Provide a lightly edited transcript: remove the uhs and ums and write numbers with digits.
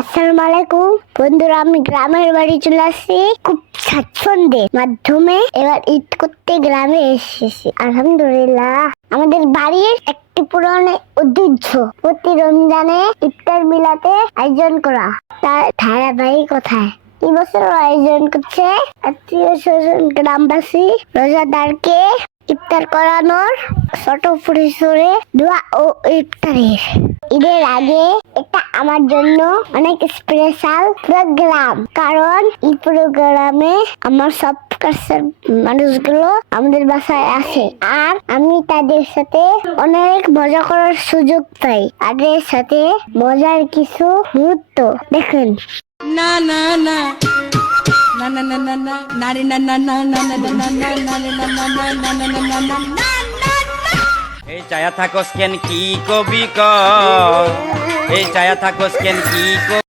আসসালামু আলাইকুম বন্ধুরা, আমি গ্রামের বাড়ি চলে আসছি খুব স্বাচ্ছন্দ্যের মাধ্যমে। এবার ঈদ করতে গ্রামে এসেছি। আলহামদুলিল্লাহ, আমাদের বাড়ির একটি পুরনো ঐতিহ্য প্রতি রমজানে ইফতার মিলাতে আয়োজন করা। তার ধারাবাহিকতায় এবছর আয়োজন করছে আত্মীয় স্বজন গ্রামবাসী রোজাদারকে ইফতার করানোর ছোট পরিসরে দোয়া ও ইফতারের। ঈদের আগে এটা আমার জন্য অনেক স্পেশাল প্রোগ্রাম, কারণ এই প্রোগ্রামে আমার সব কাছের মানুষগুলো আমাদের বাসায় আসে আর আমি তাদের সাথে অনেক মজা করার সুযোগ পাই। তাদের সাথে মজার কিছু মুহূর্ত দেখেন। না না না না না না না না নারী না না না না না না না না না না না না না না। এই চায়া থাকস কেন কি কবি ক এই চায়া থাকস কেন কি